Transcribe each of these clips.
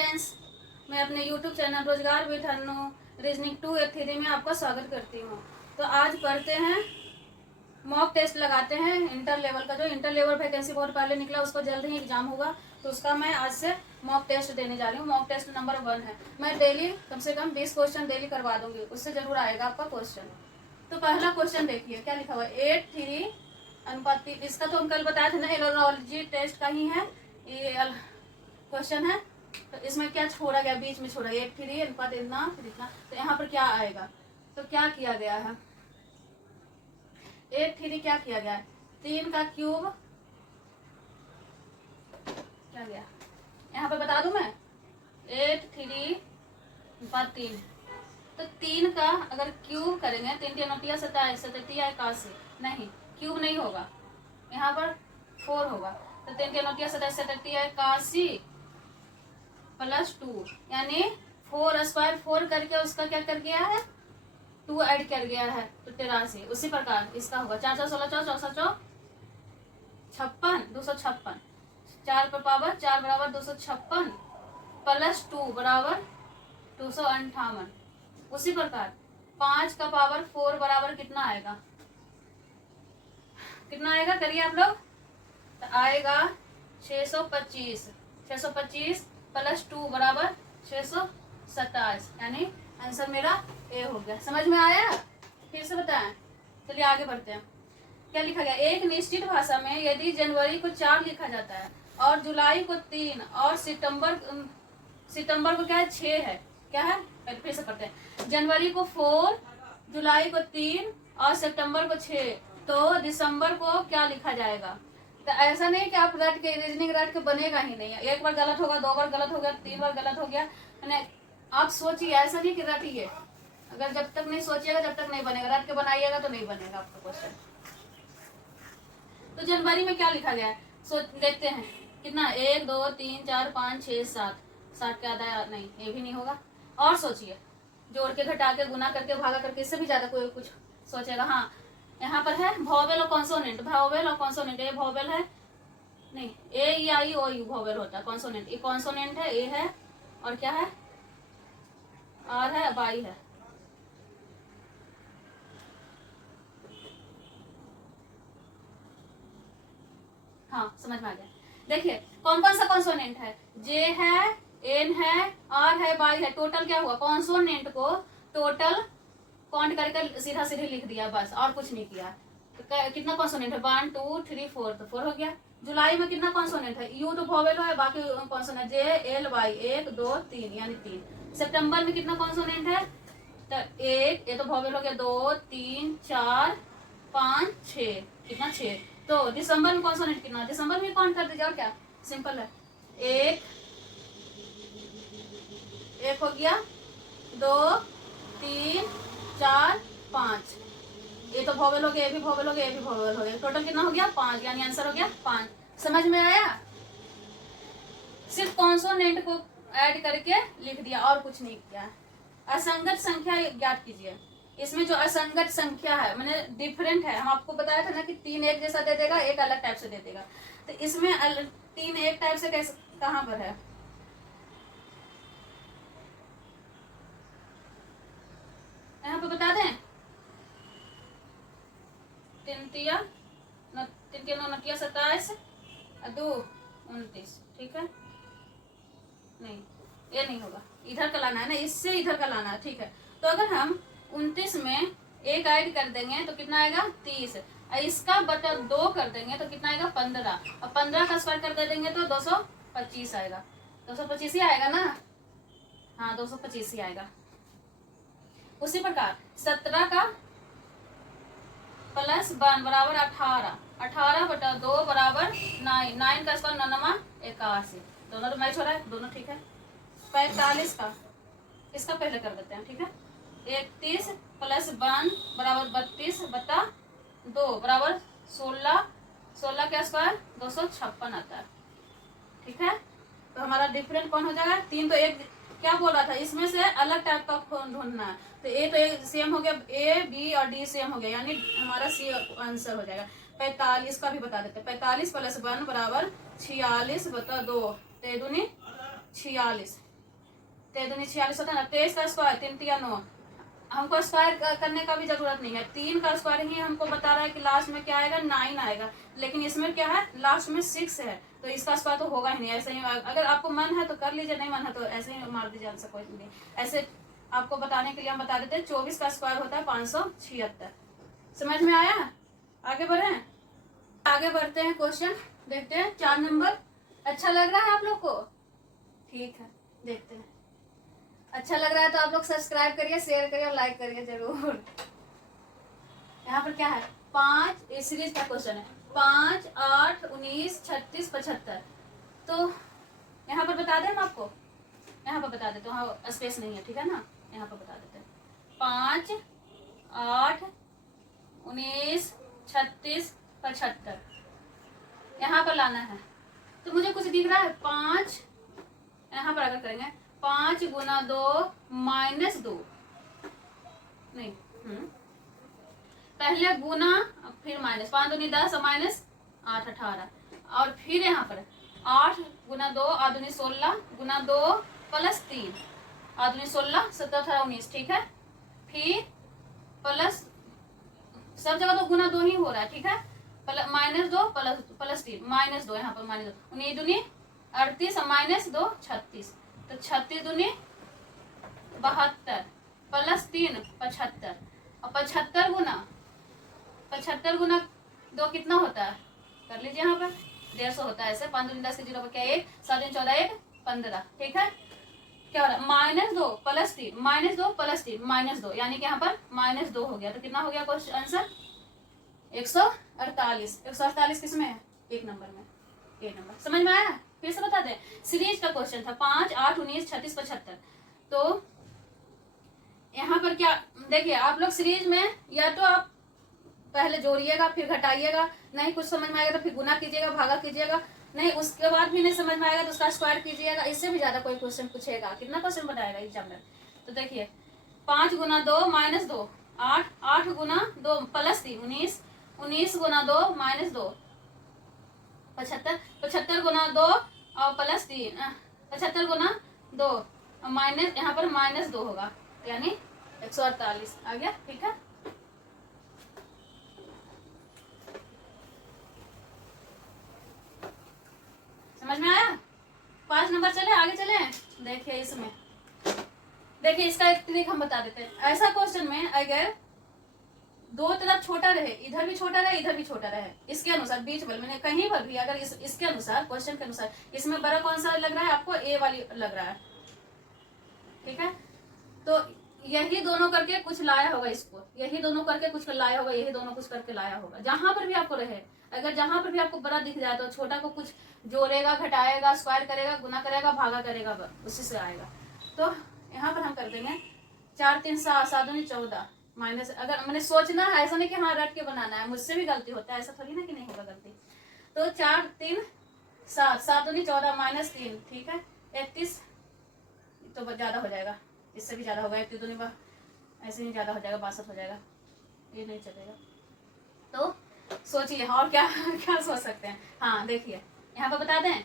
Friends, मैं अपने YouTube channel रोजगार विद हन्नू रीजनिंग 2 में आपका स्वागत करती हूँ। तो आज पढ़ते हैं, मॉक टेस्ट लगाते हैं इंटर लेवल का। जो इंटर लेवल वैकेंसी बहुत पहले निकला, उसको जल्द ही एग्जाम होगा, तो उसका मैं आज से मॉक टेस्ट देने जा रही हूँ। मॉक टेस्ट नंबर 1 है। मैं डेली कम से कम 20 क्वेश्चन डेली करवा दूंगी, उससे जरूर आएगा आपका क्वेश्चन। तो पहला क्वेश्चन देखिए क्या लिखा हुआ है, 8:3 अनुपात 3। इसका तो हम कल बताए थे ना, एलर्जी टेस्ट का ही है ये क्वेश्चन है। तो इसमें क्या छोड़ा गया, बीच में छोड़ा गया 8:3 अनुपात इतना फिर इतना। तो यहाँ पर क्या आएगा, तो क्या किया गया है, 8:3 क्या किया गया है, 3 का क्यूब क्या गया, यहाँ पर बता दूं मैं, 8:3 अनुपात 3। तो 3 का अगर क्यूब करेंगे, 3 3 9 27 37 81, नहीं क्यूब नहीं होगा, यहाँ पर 4 होगा। तो 3 3 9 27 37 81 प्लस 2, यानी 4 स्क्वायर 4 करके उसका क्या कर गया है, 2 ऐड कर गया है, तो 83। उसी प्रकार इसका होगा 4 4 16 4 4 4 56 256, 4 पर पावर 4 बराबर 256 प्लस 2 बराबर 258। उसी प्रकार 5 का पावर 4 बराबर कितना आएगा, कितना आएगा करिए आप लोग, तो आएगा 625। 625 प्लस 2 बराबर 627, यानी आंसर मेरा ए हो गया। समझ में आया, फिर से बताएं। चलिए आगे बढ़ते हैं। क्या लिखा गया, एक निश्चित भाषा में यदि जनवरी को 4 लिखा जाता है और जुलाई को 3 और सितंबर को क्या है 6 है, क्या है, फिर से पढ़ते हैं। जनवरी को 4, जुलाई को 3 और सितंबर को 6, तो दिसंबर को क्या लिखा जाएगा। तो ऐसा नहीं कि आप रट के रीजनिंग रट के बनेगा ही नहीं, एक बार गलत होगा, 2 बार गलत हो गया, 3 बार गलत हो गया, आप सोचिए, ऐसा नहीं कि रटिए। अगर जब तक नहीं सोचिएगा जब तक नहीं बनेगा, रट के बनाइएगा तो नहीं बनेगा आपका क्वेश्चन। तो जनवरी में क्या लिखा गया है, देखते हैं कितना, 1 2 3 4 5 6 7, 7 के आधा नहीं, ये भी नहीं होगा। और सोचिए, जोड़ के घटा के गुना करके भागा करके, इससे भी ज्यादा कोई कुछ सोचेगा। हाँ, यहाँ पर है वोवेल और कॉन्सोनेंट, वोवेल और कॉन्सोनेंट, ये वोवेल है नहीं, ए ई आई ओ यू वोवेल होता है, कॉन्सोनेंट ये कॉन्सोनेंट है, ए है और क्या है, आर है, बाई है। हाँ समझ में आ गया। देखिए कौन कौन सा कॉन्सोनेंट है, जे है, एन है, आर है, बाई है। टोटल क्या हुआ, कॉन्सोनेंट को टोटल काउंट करके सीधा सीधे लिख दिया, बस और कुछ नहीं किया। तो कितना कॉन्सोनेंट है, 1 2 3 4, तो 4 हो गया। जुलाई में कितना कॉन्सोनेंट है, यू तो वोवेल है, बाकी कॉन्सोनेंट जे एल वाई, 1 2 3 यानी 3। सितंबर में कितना कॉन्सोनेंट है, तो 1, ये तो वोवेल हो गया, 2 3 4 5 6, कितना 6। तो दिसंबर में कॉन्सोनेंट कितना, दिसंबर में काउंट कर दीजिए, और क्या सिंपल है, 1 हो गया, 2 3 4 5, ये तो वोवेल हो गया, ये भी वोवेल हो गया, ये भी वोवेल हो गया, टोटल कितना हो गया 5, यानी आंसर हो गया 5। समझ में आया, सिर्फ कॉन्सोनेंट को ऐड करके लिख दिया और कुछ नहीं किया। असंगत संख्या ज्ञात कीजिए। इसमें जो असंगत संख्या है मैंने डिफरेंट है, हम आपको बताया था ना कि 3 एक जैसा दे देगा, एक अलग टाइप से दे देगा। तो इसमें 3 एक टाइप से कैसे, कहां पर है, यहाँ पे बता दें, 3 3 9 27 2 29, ठीक है, नहीं ये नहीं होगा, इधर का लाना है ना, इससे इधर का लाना है, ठीक है। तो अगर हम 29 में एक ऐड कर देंगे तो कितना आएगा 30, और इसका बटा 2 कर देंगे तो कितना आएगा 15, और 15 का स्क्वायर कर दे देंगे तो 225 आएगा। 225 ही आएगा ना, हाँ 225 ही आएगा। उसी प्रकार 17 का प्लस 1 बराबर 18, 18 बटा 2 बराबर 9, 9 का स्क्वायर 9 81, दोनों तो मैच हो रहा है, दोनों ठीक है। 45 का, इसका पहले कर देते हैं, ठीक है, 31 प्लस 1 बराबर 32 बटा 2 बराबर 16, 16 का स्क्वायर 256 आता है, ठीक है। तो हमारा डिफरेंट कौन हो जाएगा, 3 तो एक क्या बोल रहा था, इसमें से अलग टाइप का ढूंढना है, तो ए तो एक सेम हो गया, ए बी और डी सेम हो गया, यानी हमारा सी आंसर हो जाएगा। 45 का भी बता देते, 45 प्लस 1 बराबर 46 बटा 2, 2 दूनी 46, 3 46 होता है ना। 23 का स्क्वायर 3 तिया 9। हमको स्क्वायर करने का भी जरूरत नहीं है, 3 का स्क्वायर ही हमको बता रहा है कि लास्ट में क्या आएगा, 9 आएगा। लेकिन इसमें क्या है, लास्ट में 6 है, तो इसका स्क्वायर तो होगा ही नहीं। ऐसे ही अगर आपको मन है तो कर लीजिए, नहीं मन है तो ऐसे ही मार दीजिए आंसर, कोई नहीं। ऐसे आपको बताने के लिए हम बता देते हैं। 24 का स्क्वायर होता है 576। समझ में आया? आगे बढ़े, आगे बढ़ते हैं, क्वेश्चन देखते हैं 4 नंबर। अच्छा लग रहा है आप लोग को? ठीक है, देखते हैं। अच्छा लग रहा है तो आप लोग सब्सक्राइब करिए, शेयर करिए और लाइक करिए जरूर। यहाँ पर क्या है, 5, इस सीरीज का क्वेश्चन है। 5, 8, 19, 36, 75। तो यहाँ पर बता दें हम आपको, यहाँ पर बता देते, वहाँ स्पेस नहीं है, ठीक है ना, यहाँ पर बता देते हैं। 5, 8, 19, 36, 75 यहाँ पर लाना है। तो मुझे कुछ दिख रहा है 5, यहाँ पर अगर करेंगे 5 गुना 2 माइनस 2, नहीं, पहले गुना फिर माइनस, 5 दूनी 10 माइनस 8 18, और फिर यहाँ पर 8 गुना 2 8 दूनी 16 गुना 2 प्लस 3 8 दूनी 16 17 18 19, ठीक है। फिर प्लस, सब जगह तो गुना 2 ही हो रहा है, ठीक है। माइनस 2 प्लस 3 माइनस 2, यहाँ पर माइनस 2, 19 दूनी 38 माइनस 2 36, तो 36 दूनी 72 प्लस 3 75, और 75 गुना 2 कितना होता है, कर लीजिए यहाँ पर 150 होता है। ऐसे 5 दूनी 10 के 0 पर क्या 1, 7 दूनी 14 1 15, ठीक है। क्या हो रहा है, minus 2 plus 3 minus 2 plus 3 minus 2, यानी कि यहाँ पर माइनस 2 हो गया। तो कितना हो गया क्वेश्चन आंसर, 148। 148 किस में है, 1 नंबर में, 1 नंबर। समझ में आया? फिर से बता दें, सीरीज का क्वेश्चन था 5, 8, 19, 36, 75। तो यहाँ पर क्या देखिए, आप लोग सीरीज में या तो आप पहले जोड़िएगा फिर घटाइएगा, नहीं कुछ समझ में आएगा तो फिर गुना कीजिएगा, भागा कीजिएगा, नहीं उसके बाद भी नहीं समझ में आएगा तो उसका स्क्वायर कीजिएगा। इससे भी ज्यादा कोई क्वेश्चन पूछेगा, कितना क्वेश्चन बनाएगा एग्जाम में। तो देखिए 5 गुना 2 माइनस 2 8, 8 गुना 2 प्लस 3 19, 19 गुना 2 माइनस 2 75, 75 गुना 2 और प्लस 3 75 गुना 2 माइनस, यहाँ पर माइनस 2 होगा, यानी 148 आ गया, ठीक है। समझ में आया? 5 नंबर चले, आगे चले। देखिए इसमें, देखिए इसका एक ट्रिक हम बता देते हैं। ऐसा क्वेश्चन में अगर दो तरफ छोटा रहे, इधर भी छोटा रहे इधर भी छोटा रहे, इसके अनुसार बीच बल मैंने कहीं पर भी अगर इसके अनुसार, क्वेश्चन के अनुसार इसमें बड़ा कौन सा लग रहा है आपको, ए वाली लग रहा है, ठीक है। तो यही दोनों करके कुछ लाया होगा, इसको यही दोनों करके कुछ लाया होगा, यही दोनों कुछ करके लाया होगा। जहां पर भी आपको रहे, अगर जहां पर भी आपको बड़ा दिख जाए तो छोटा को कुछ जोड़ेगा, घटाएगा, स्क्वायर करेगा, गुना करेगा, भागा करेगा, उसी से आएगा। तो यहाँ पर हम कर देंगे 4 3 7 7 दूनी 14 माइनस, अगर मैंने सोचना है, ऐसा नहीं कि हाँ रट के बनाना है, मुझसे भी गलती होता है, ऐसा थोड़ी ना कि नहीं होगा गलती। तो 4 3 7 7 दूनी 14 माइनस 3, ठीक है 31, तो ज्यादा हो जाएगा, इससे भी ज्यादा होगा, 31 दूनी ऐसे ही ज्यादा हो जाएगा, 62 हो जाएगा, ये नहीं चलेगा। तो सोचिए और क्या क्या सोच सकते हैं। हाँ देखिए यहाँ पर बता दें,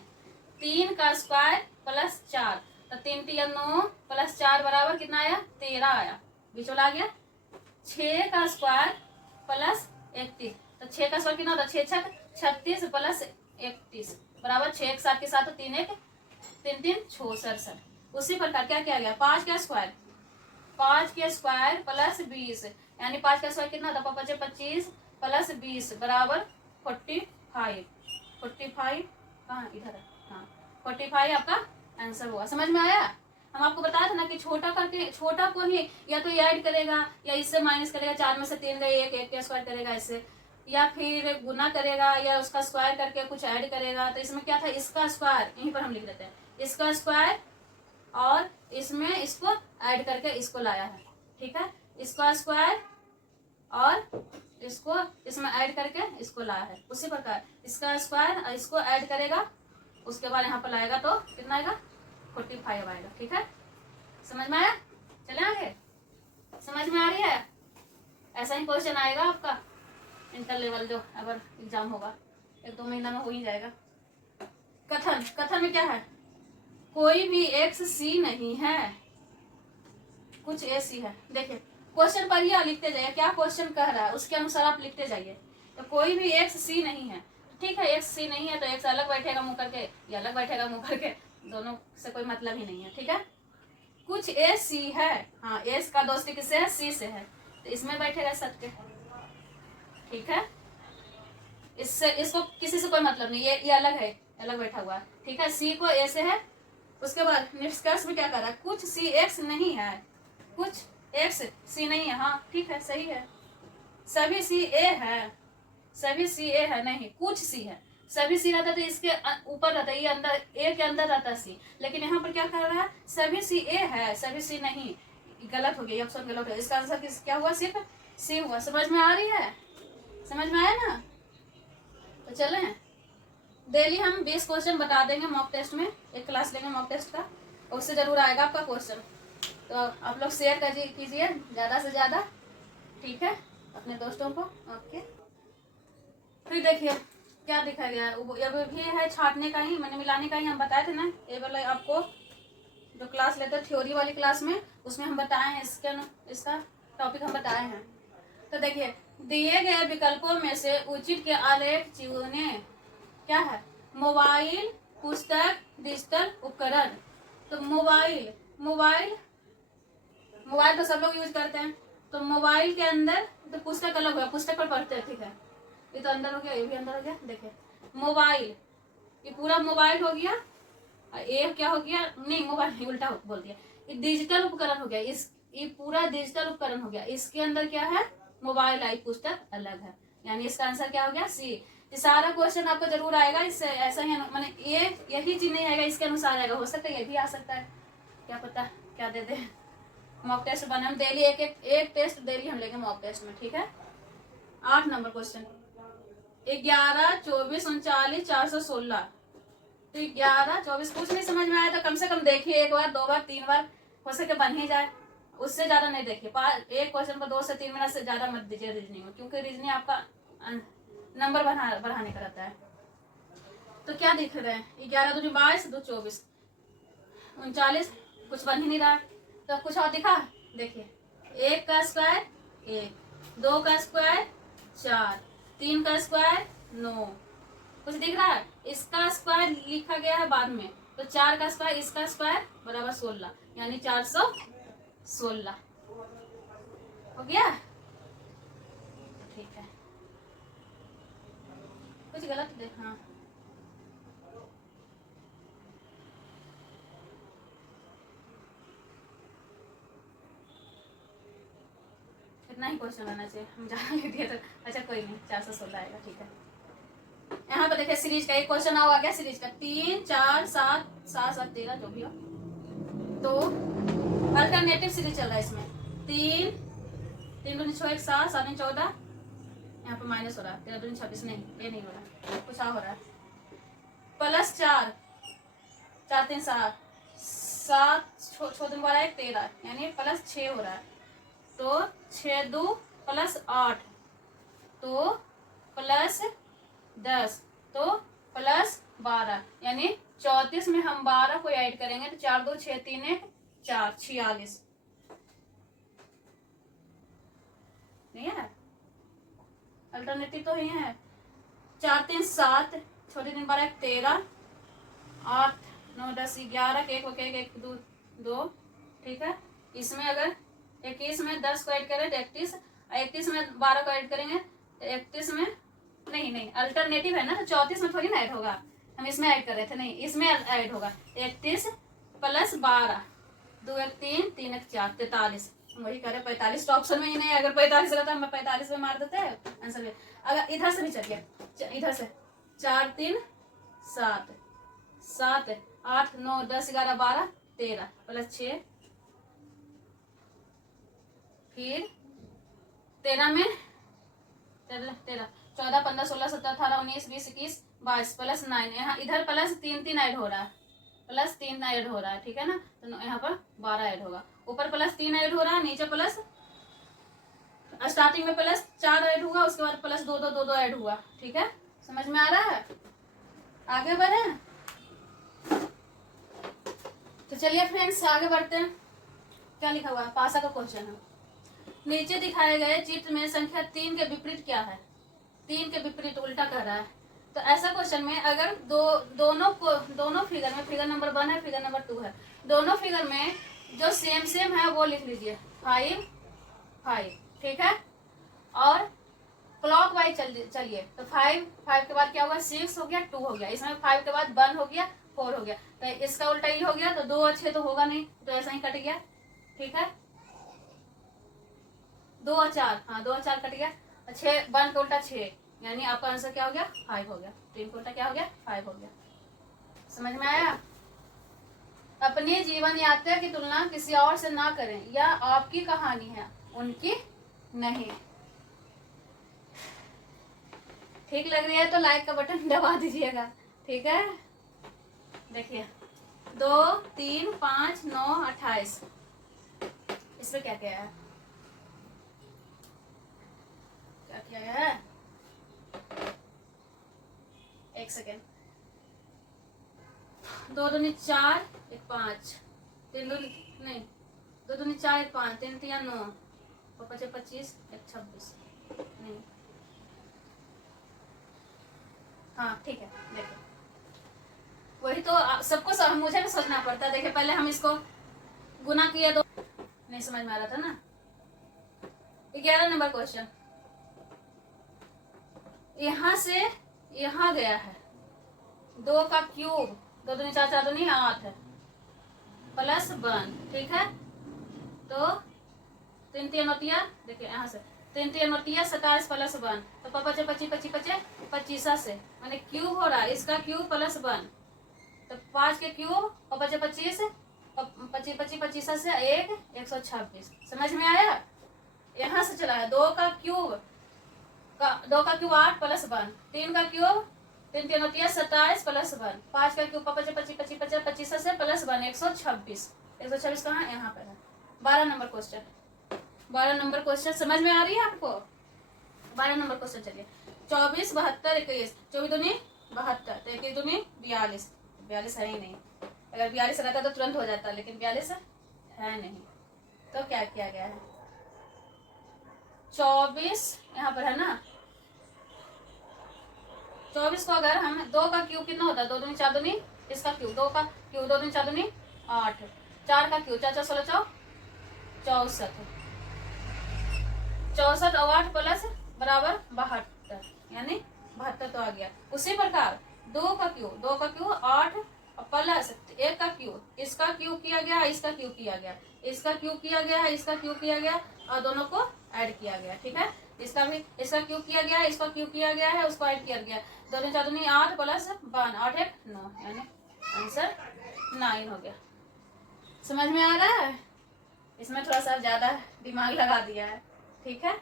3 का स्क्वायर प्लस 4, तो 3 3 9 प्लस 4 बराबर कितना आया, 13 आया, बीच वाला आ गया। 6 का स्क्वायर प्लस 31, तो 6 का स्क्वायर कितना होता है, 6 6 36 प्लस 31 बराबर 6 एक 7 के साथ 3 1 3 3 6 67। उसी प्रकार क्या किया गया, 5 का स्क्वायर, 5 के स्क्वायर प्लस 20, यानी 5 का स्क्वायर कितना था, 5 25 प्लस 20 बराबर 45। 45 कहाँ, इधर है, हाँ 45 आपका आंसर हुआ। समझ में आया? हम आपको बताया था ना कि छोटा करके, छोटा को ही या तो ऐड करेगा या इससे माइनस करेगा, 4 में से 3 गए, 1 का स्क्वायर करेगा इससे, या फिर गुना करेगा या उसका स्क्वायर करके कुछ ऐड करेगा। तो इसमें क्या था, इसका स्क्वायर यहीं पर हम लिख देते हैं, इसका स्क्वायर, और इसमें इसको ऐड करके इसको लाया है, ठीक है, इसका स्क्वायर और इसको इसमें ऐड करके इसको लाया है। उसी प्रकार इसका स्क्वायर और इसको ऐड करेगा, उसके बाद यहाँ पर लाएगा तो कितना आएगा, 45 आएगा, ठीक है। समझ में आया? चले आगे, समझ में आ रही है? ऐसा ही क्वेश्चन आएगा आपका इंटर लेवल जो अगर एग्जाम होगा, 1 2 महीना में हो ही जाएगा। कथन, कथन में क्या है, कोई भी एक्स सी नहीं है, कुछ ए सी है। देखिए क्वेश्चन पढ़िए और लिखते जाइए, क्या क्वेश्चन कह रहा है उसके अनुसार आप लिखते जाइए। तो कोई भी एक्स सी नहीं है, ठीक है, एक्स सी नहीं है तो एक्स अलग बैठेगा मुंह करके, या अलग बैठेगा मुंह करके, दोनों से कोई मतलब ही नहीं है, ठीक है। कुछ ए सी है, हाँ एस का दोस्ती किससे है, सी से है, तो इसमें बैठेगा सट के, ठीक है। इससे इसको किसी से कोई मतलब नहीं, ये अलग है, अलग बैठा हुआ है, ठीक है। सी को ए से है। उसके बाद निष्कर्ष में क्या कर रहा है, कुछ सी एक्स नहीं है, कुछ एक्स सी नहीं है, हाँ ठीक है, सही है। सभी सी ए है, सभी सी ए है नहीं, कुछ सी है। सभी सी रहता तो इसके ऊपर रहता, ये अंदर ए के अंदर रहता सी, लेकिन यहाँ पर क्या कर रहा है, सभी सी ए है, सभी सी नहीं, गलत हो गया, ऑप्शन गलत है। इसका आंसर किस क्या हुआ, सिर्फ सी हुआ। समझ में आ रही है, समझ में आया ना। तो चले डेली हम 20 क्वेश्चन बता देंगे मॉक टेस्ट में, एक क्लास लेंगे मॉक टेस्ट का, और उससे जरूर आएगा आपका क्वेश्चन। तो आप लोग शेयर कीजिए ज़्यादा से ज़्यादा, ठीक है, अपने दोस्तों को। ओके, फिर देखिए क्या दिखा गया है, अब भी है छाटने का ही, मैंने मिलाने का ही हम बताए थे ना, ये वाला आपको जो क्लास लेते हैं थ्योरी वाली क्लास में, उसमें हम बताए हैं, इसका टॉपिक हम बताए हैं। तो देखिए दिए गए विकल्पों में से उचित के आलेख चुने। क्या है, मोबाइल, पुस्तक, डिजिटल उपकरण। तो मोबाइल तो सब लोग यूज करते हैं, तो मोबाइल के अंदर तो पुस्तक अलग हुआ, पुस्तक पर पढ़ते हैं, ठीक है, ये तो अंदर हो गया, ये भी अंदर हो गया। देखिए मोबाइल, ये पूरा मोबाइल हो गया, ये क्या हो गया, नहीं मोबाइल उल्टा बोल दिया, ये डिजिटल उपकरण हो गया, ये पूरा डिजिटल उपकरण हो गया। इसके अंदर क्या है, मोबाइल आई, पुस्तक अलग है, यानी इसका आंसर क्या हो गया, सी। ये सारा क्वेश्चन आपको जरूर आएगा, इससे ऐसा ही माने यही चीज नहीं आएगा, इसके अनुसार आएगा, हो सकता है ये भी आ सकता है, क्या पता क्या दे दे। मॉक टेस्ट बने हम डेली, एक टेस्ट डेली हम लेंगे मॉक टेस्ट में, ठीक है। 8 नंबर क्वेश्चन, 11, 24, 39, 416। तो 11, 24 कुछ नहीं समझ में आया तो कम से कम देखिए, 1 बार 2 बार 3 बार, हो सके बन ही जाए, उससे ज्यादा नहीं देखिए। एक क्वेश्चन को 2 से 3 मिनट से ज्यादा मत दीजिए रीजनिंग में, क्योंकि रीजनिंग आपका नंबर बढ़ाने का रहता है। तो क्या दिख रहे हैं, 11 दूनी 22, 2 24, 39, कुछ बन ही नहीं रहा, तो कुछ और दिखा। देखिए 1 का स्क्वायर 1, 2 का स्क्वायर 4, 3 का स्क्वायर 9, कुछ दिख रहा है। इसका स्क्वायर लिखा गया है बाद में, तो 4 का स्क्वायर, इसका स्क्वायर बराबर 16, यानी 416 हो गया, ठीक है। कुछ गलत देख, हाँ इतना ही क्वेश्चन आना चाहिए, हम ज्यादा लिख दिए तो अच्छा कोई नहीं, 416 आएगा, ठीक है। यहाँ पे देखिए सीरीज का एक क्वेश्चन आ गया, सीरीज का 3, 4, 7, 7, 7, 13 जो भी हो, तो अल्टरनेटिव सीरीज चल रहा है इसमें। 3 दूनी 6, 7, 7 14, यहाँ पे माइनस हो रहा है, 13 दूनी 26, नहीं ये नहीं हो रहा, कुछ आ हो रहा है, प्लस 4, 4 3 7, 7 6 दिन 12 1 13, यानी प्लस 6 हो रहा है, तो 6 2 प्लस 8, तो प्लस 10, तो प्लस 12, यानी 34 में हम 12 को ऐड करेंगे तो 4 2 6 3 1 4, 46 नहीं है, अल्टरनेटिव तो ये है। 4 3 7, छोटे दिन 12 1 13, 8 9 10 11, 1 2 2, ठीक है। इसमें अगर 21 में 10 को ऐड करें तो 31, 31 में 12 को ऐड करेंगे तो 31 में नहीं अल्टरनेटिव है ना, तो 34 में थोड़ी ना ऐड होगा, हम इसमें ऐड कर रहे थे, नहीं इसमें ऐड होगा। 31 प्लस 12, 2 1 3, 3 1 4, 43, वही करे 45, तो ऑप्शन में ही नहीं, अगर 45 रहता हम 45 में मार देते हैं आंसर में। अगर इधर से भी चलिए, इधर से 4 3 7, 7 8 9 10 11 12 13 प्लस 6, फिर 13 में 13 14 15 16 17 18 19 20 21 22 प्लस 9, यहाँ इधर प्लस 3 3 ऐड हो रहा है, प्लस 3 ऐड हो रहा है, ठीक है ना, तो यहाँ पर 12 ऐड होगा, ऊपर प्लस 3 ऐड हो रहा है, नीचे प्लस, स्टार्टिंग में प्लस 4 ऐड हुआ, उसके बाद प्लस 2 2 2 2 ऐड हुआ, ठीक है। समझ में आ रहा है, आगे बढ़े। तो चलिए फ्रेंड्स आगे बढ़ते हैं। क्या लिखा हुआ है, पासा का क्वेश्चन है। नीचे दिखाए गए चित्र में संख्या 3 के विपरीत क्या है? 3 के विपरीत उल्टा कह रहा है। तो ऐसा क्वेश्चन में अगर दोनों फिगर में, फिगर नंबर 1 है, फिगर नंबर 2 है, दोनों फिगर में जो सेम सेम है वो लिख लीजिए 5 5, ठीक है। और क्लॉक वाइज चलिए तो 5 के बाद क्या होगा, 6 हो गया, 2 हो गया, इसमें 5 के बाद 1 हो गया, 4 हो गया, तो इसका उल्टा ही हो गया, तो 2 और 6 तो होगा नहीं, तो ऐसा ही कट गया, ठीक है। 2 और 4, हाँ 2 और 4 कट गया, 6 1 का उल्टा 6, यानी आपका आंसर क्या हो गया, 5 हो गया। 3 का उल्टा क्या हो गया, 5 हो गया। समझ में आया? अपनी जीवन यात्रा की तुलना किसी और से ना करें, यह आपकी कहानी है, उनकी नहीं। ठीक लग रही है तो लाइक का बटन दबा दीजिएगा, ठीक है। देखिए 2 3 5 9 28, इसमें क्या क्या है, क्या किया गया है, एक सेकेंड। 2 दूनी 4 1 5, 3 दूनी नहीं, 2 दूनी 4 1 5, 3 3 9, 5 25 1 26, नहीं, हाँ ठीक है। देखिए वही तो सबको मुझे भी सोचना पड़ता है। देखिए पहले हम इसको गुना किए, दो नहीं समझ में आ रहा था ना। 11 नंबर क्वेश्चन, यहाँ से यहाँ गया है, 2 का क्यूब, 2 दूनी 4 4 दूनी 8 प्लस 1, ठीक है। तो 3 3 नोटिया, देखिए यहाँ से 3 3 नोटिया 27 प्लस 1, तो 5 25 25 25 25 से मैंने क्यूब हो रहा है, इसका क्यूब प्लस 1, तो 5 के क्यूब 5 25 25 25 25 से 1 126। समझ में आया? यहाँ से चला है 2 का क्यूब 8 प्लस 1, 3 का क्यूब 3 3 होती है 27 प्लस 1, 5 का क्यूब 25 25 25 25 से प्लस 1 126। 126 कहाँ, यहाँ पर है। 12 नंबर क्वेश्चन, 12 नंबर क्वेश्चन समझ में आ रही है आपको? 12 नंबर क्वेश्चन चलिए। 24 72 21, 24 दूनी 72, तो 21 दूनी 42, 42 है ही नहीं। अगर 42 रहता तो तुरंत हो जाता, लेकिन 42 है नहीं, तो क्या किया गया है, 24 यहाँ पर है ना, 24 को अगर हम 2 का क्यूब कितना होता है, 2 दूनी 4 दूनी, इसका क्यूब 2 का क्यूब 2 दूनी 4 दूनी 8, 4 का क्यूब 4 4 16 64, 64 और 8 प्लस बराबर 72, यानी 72 तो आ गया। उसी प्रकार 2 का क्यूब 8 प्लस 1 का क्यूब, इसका क्यूब किया गया, इसका क्यूब किया गया, इसका क्यूब किया गया है, इसका क्यूब किया गया, और दोनों को ऐड किया गया, ठीक है। इसका क्यूब किया गया है, इसका क्यूब किया गया है, उसको ऐड किया गया, 2 दूनी 4 दूनी 8 प्लस 1 8 1 9, यानी आंसर 9 हो गया। समझ में आ रहा है? इसमें थोड़ा सा ज्यादा दिमाग लगा दिया है, ठीक है।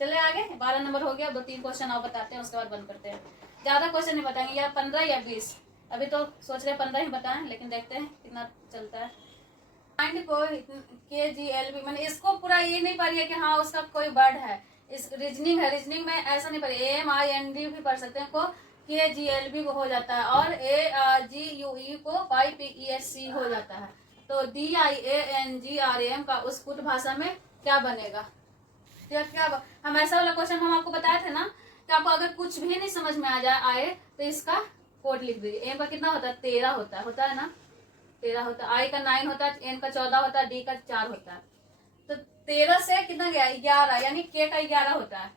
चले आगे, 12 नंबर हो गया। 2-3 क्वेश्चन और बताते हैं, उसके बाद बंद करते हैं। ज्यादा क्वेश्चन नहीं बताएंगे, या 15 या 20, अभी तो सोच रहे 15 ही बताएं, लेकिन देखते हैं कितना चलता है। माइंड को KGLB मैंने इसको पूरा ये नहीं पढ़ी है कि हाँ उसका कोई वर्ड है, इस रीजनिंग है, रीजनिंग में ऐसा नहीं पढ़े, AMIND भी पढ़ सकते हैं, को KGLB को हो जाता है, और ARGUE को YPESC हो जाता है। तो DIANGRAM का उस कुट भाषा में क्या बनेगा? क्या हम ऐसा वाला क्वेश्चन हम आपको बताए थे ना कि आपको अगर कुछ भी नहीं समझ में आए तो इसका कोड लिख दीजिए। एम का कितना होता है, 13 होता है ना, 13 होता है, आई का 9 होता है, एन का 14 होता है, डी का 4 होता है। तो 13 से कितना गया, 11, यानी के का 11 होता है,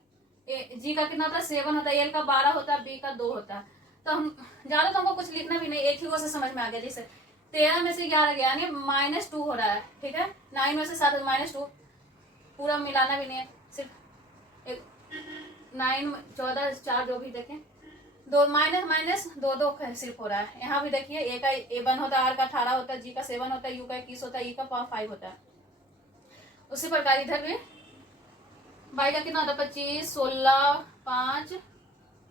जी का कितना होता है 7 होता है, एल का 12 होता है, बी का 2 होता है। तो हम ज्यादा तो हमको कुछ लिखना भी नहीं, एक ही वो से समझ में आ गया। जैसे 13 में से 11 गया, यानी -2 हो रहा है, ठीक है। 9 में से 7 -2, पूरा मिलाना भी नहीं है, सिर्फ 9 14 4 जो भी देखें, 2 माइनस 2 2 सिर्फ हो रहा है। यहाँ भी देखिए, ए का 1 होता है, आर का 18 होता है, जी का 7 होता है, यू का 21 होता है, ई का 5 होता है। उसी प्रकार इधर भी बाई का कितना होता है, 25 16 5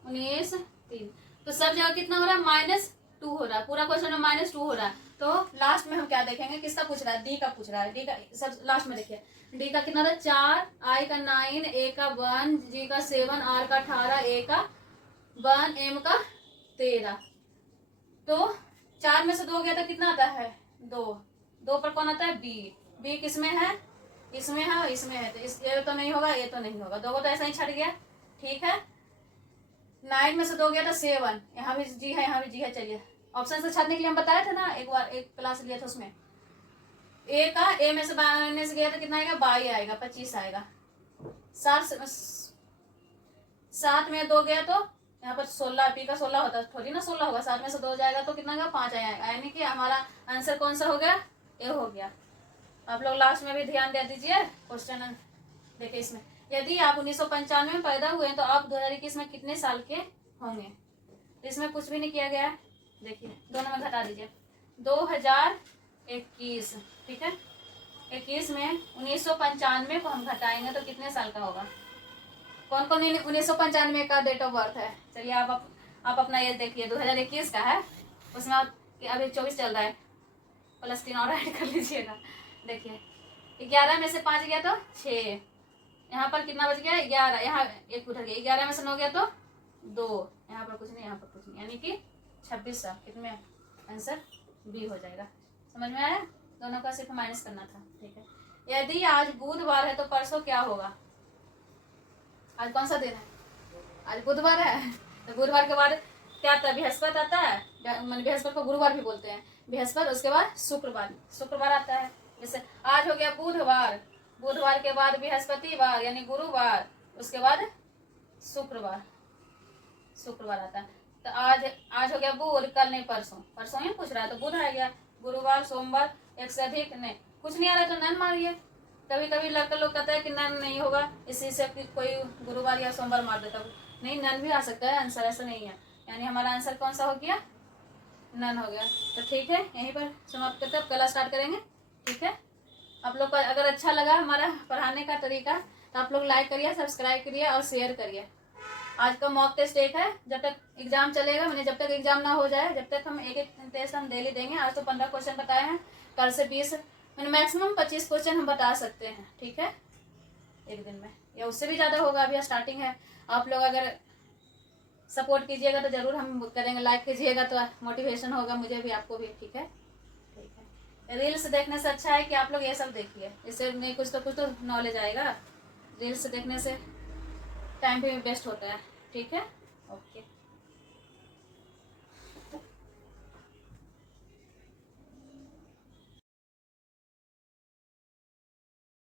19 3, तो सब जगह कितना हो रहा है, -2 हो रहा है। पूरा क्वेश्चन में -2 हो रहा है। तो लास्ट में हम क्या देखेंगे, किसका पूछ रहा है, डी का पूछ रहा है। डी का सब लास्ट में देखिए, डी का कितना था 4, आई का 9, ए का 1, जी का 7, आर का 18, ए का 1, एम का 13। तो 4 में से 2 गया तो कितना आता है 2, 2 पर कौन आता है? बी। बी किस में है? इसमें है और इसमें है, तो इस ये तो नहीं होगा, ये तो नहीं होगा, 2 को तो ऐसा ही छट गया। ठीक है, 9 में से 2 गया तो 7, यहाँ भी जी है, यहाँ भी जी है। चलिए ऑप्शन से छाटने के लिए हम बताया था ना, एक बार एक क्लास लिया था उसमें। ए का ए में से बाने से गया तो कितना आएगा? 22 आएगा, 25 आएगा। 7 में 2 गया तो यहाँ पर 16, पी का 16 होता है, थोड़ी ना 16 होगा। 7 में से 2 जाएगा तो कितना होगा? 5 आएगा, यानी कि हमारा आंसर कौन सा हो गया? ए हो गया। आप लोग लास्ट में भी ध्यान दे दीजिए क्वेश्चन। देखिए इसमें, यदि आप 1995 में पैदा हुए तो आप 2021 में कितने साल के होंगे? तो इसमें कुछ भी नहीं किया गया है। देखिए दोनों में घटा दीजिए, 2021, ठीक है, 21 में 1995 को हम घटाएंगे तो कितने साल का होगा? कौन कौन 1995 का डेट ऑफ बर्थ है? चलिए आप अपना ये देखिए, 2021 का है, उसमें अभी 24 चल रहा है, +3 और ऐड कर लीजिएगा। देखिए 11 में से 5 गया तो 6, यहाँ पर कितना बच गया? 11, यहाँ 1 उधर गया, 11 में से 9 गया तो 2, यहाँ पर कुछ नहीं, यहाँ पर कुछ नहीं, यानी कि 26 साल। कितने? आंसर बी हो जाएगा। समझ में आया? दोनों का सिर्फ माइनस करना था। ठीक है, यदि आज बुधवार है तो परसों क्या होगा? आज कौन सा दिन है? आज बुधवार है, तो बुधवार के बाद क्या आता है? बृहस्पति आता है, बृहस्पति को गुरुवार भी बोलते हैं। बृहस्पति, उसके बाद शुक्रवार आता है। जैसे आज हो गया बुधवार, बुधवार के बाद बृहस्पतिवार यानी गुरुवार, उसके बाद शुक्रवार आता है। तो आज हो गया बुध, कल नहीं परसों ही पूछ रहा है, तो बुध आ गया। गुरुवार, सोमवार, एक से अधिक नहीं, कुछ नहीं आ रहा है तो नन मारिए। कभी कभी लड़का लोग कहता है कि नन नहीं होगा, इसी से कोई गुरुवार या सोमवार मार देता, नहीं नन भी आ सकता है आंसर, ऐसा नहीं है। यानी हमारा आंसर कौन सा हो गया? नन हो गया। तो ठीक है, यहीं पर समाप्त करते हैं, अब कल स्टार्ट करेंगे। ठीक है, आप लोग को अगर अच्छा लगा हमारा पढ़ाने का तरीका तो आप लोग लाइक करिए, सब्सक्राइब करिए और शेयर करिए। आज का मॉक टेस्ट एक है, जब तक एग्जाम चलेगा, मैंने जब तक एग्जाम ना हो जाए जब तक हम एक टेस्ट हम डेली देंगे। आज तो 15 क्वेश्चन बताए हैं, कल से 20, मैंने मैक्सिमम 25 क्वेश्चन हम बता सकते हैं। ठीक है, एक दिन में, या उससे भी ज़्यादा होगा, अभी स्टार्टिंग है। आप लोग अगर सपोर्ट कीजिएगा तो ज़रूर हम करेंगे, लाइक कीजिएगा तो मोटिवेशन होगा मुझे भी, आपको भी। ठीक है, रील्स देखने से अच्छा है कि आप लोग ये सब देखिए, इससे नहीं कुछ तो नॉलेज आएगा। रील्स देखने से टाइम भी वेस्ट होता है। ठीक है, ओके।